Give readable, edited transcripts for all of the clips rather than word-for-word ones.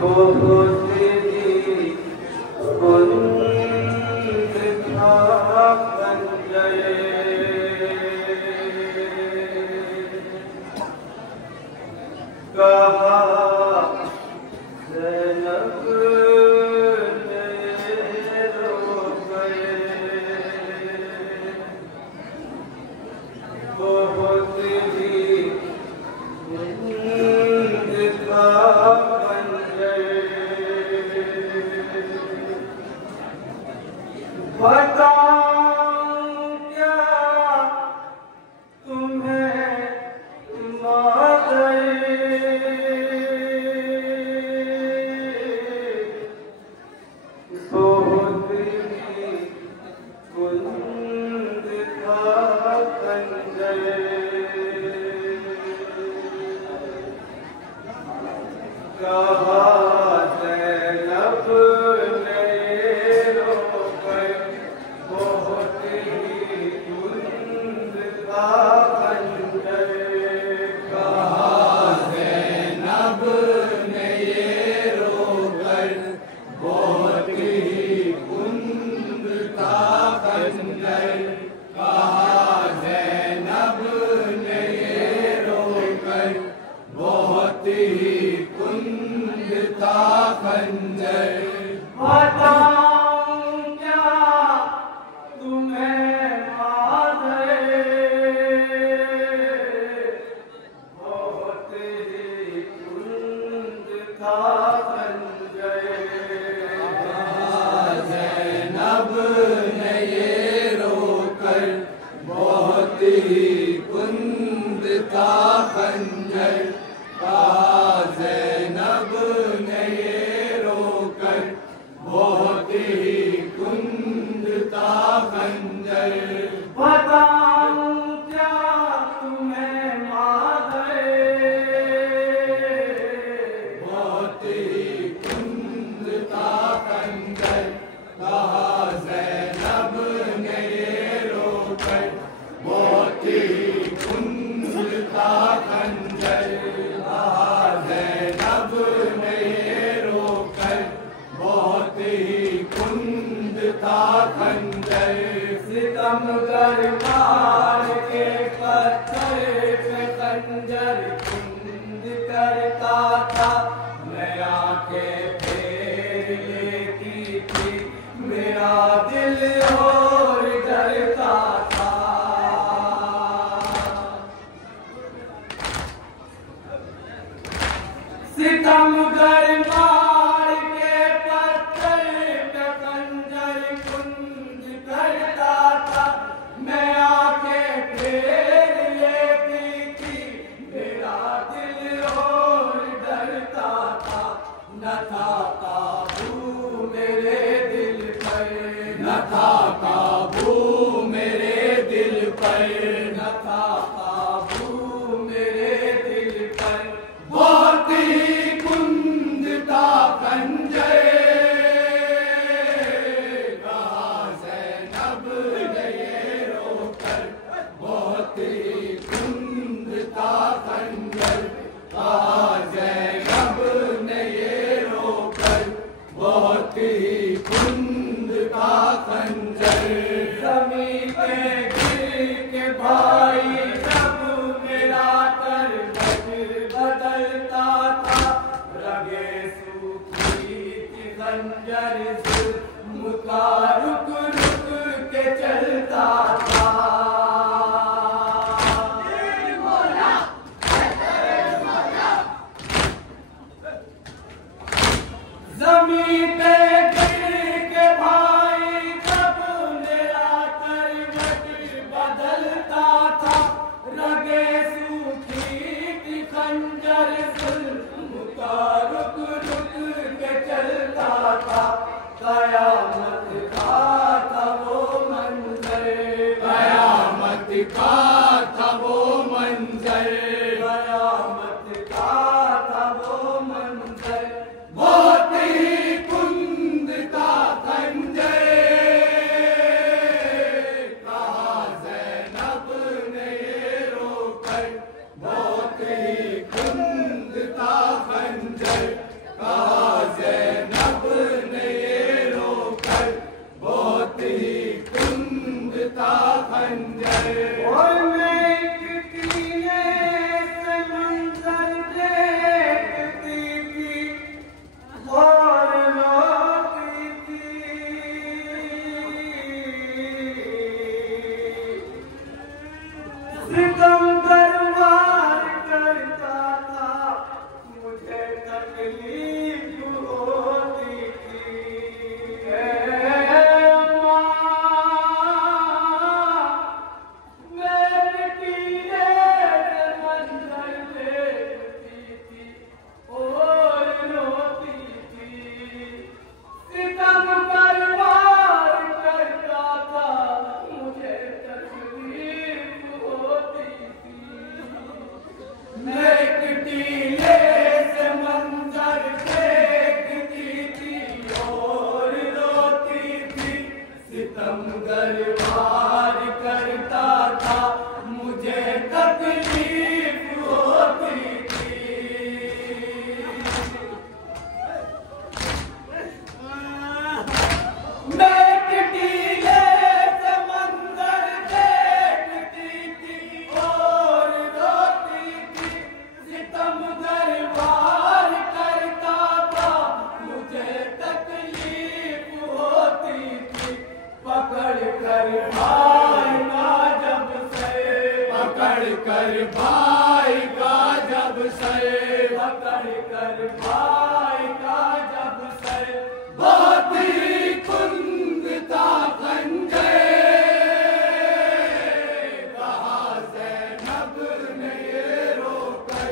बहुत ही कुंद का खंजर कहा मैं एक टीले से मंजर देखती थी और रोती थी। सितमगर वार करता था, मुझे तकलीफ होती थी। मैं एक टीले से मंजर देखती थी और रोती थी। सितमगर वार करता था, मुझे तकलीफ होती थी। पकड़ कर भाई का जब से, पकड़ कर भाई का जब से, पकड़ कर भाई का जब से, बहुत ही कुंद था खंजर। कहा ज़ैनब ने ये रोकर,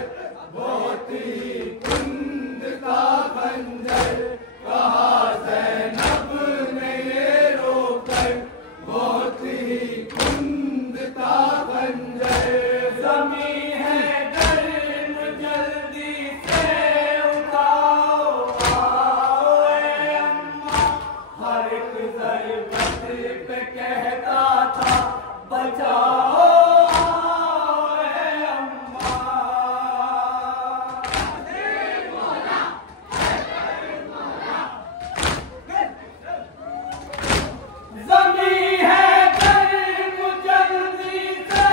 बहुत ही कुंद था खंजर। कहा ज़ैनब ने ये रोकर, बहुत ही कुंद था खंजर। ज़मीं है गर्म, जल्दी से उठाओ, आओ ए अम्मा। हर एक ज़रूरत पे कहता था, बचाओ आओ ए अम्मा। ज़मीं है गर्म, जल्दी से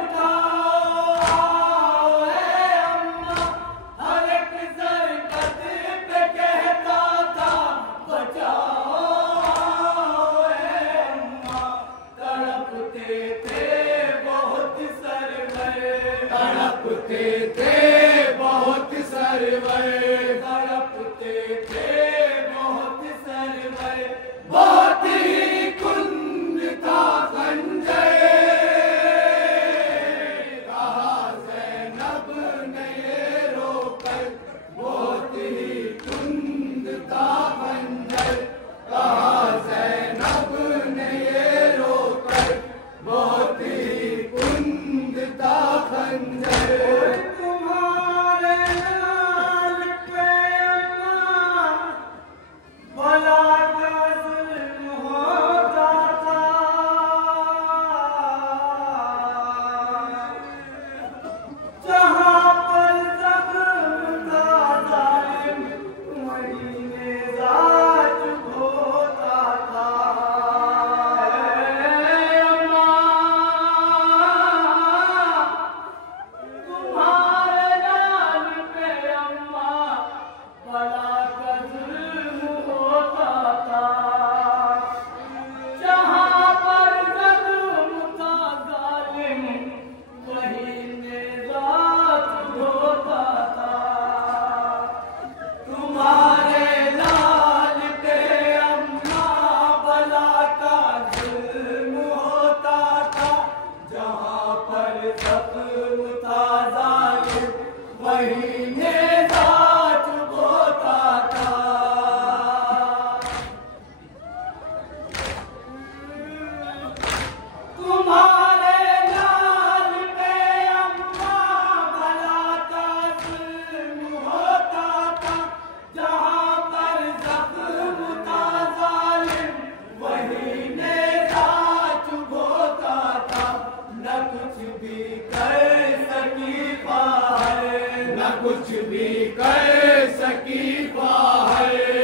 उठाओ, आओ ए अम्मा। हर एक ज़रूरत पे कहता था, बचाओ आओ ए अम्मा। तड़पते थे बहुत सरवर, तड़पते थे बहुत सरवर, तड़पते थे बहुत सरवर। बहुत ही कुंद था खंजर। कहा ज़ैनब ने ये रोकर, बहुत ही कुंद था खंजर। कहा ज़ैनब ने ये रोकर, बहुत ही कुंद था खंजर। तुम्हारे लाल पे अम्मा भला का जुल्म होता था। जहाँ पर ज़ख्म था ज़ालिम, वहीं नेज़ात होता था। ऐ अम्मा, तुम्हारे लाल पे अम्मा भला का जुल्म होता था। जहाँ पर ज़ख्म था ज़ालिम, वहीं नेज़ात होता था। तुम्हारे लाल पे अम्मा भला का जुल्म होता था। जहाँ पर ज़ख्म था ज़ालिम, वहीं नेज़ात होता था। तुम्हारे लाल पे अम्मा भला का जुल्म होता था। जहाँ पर ज़ख्म था ज़ालिम, वहीं नेज़ात होता था। न कुछ भी कर सकी बाहर, न कुछ भी कर सकी बाहर।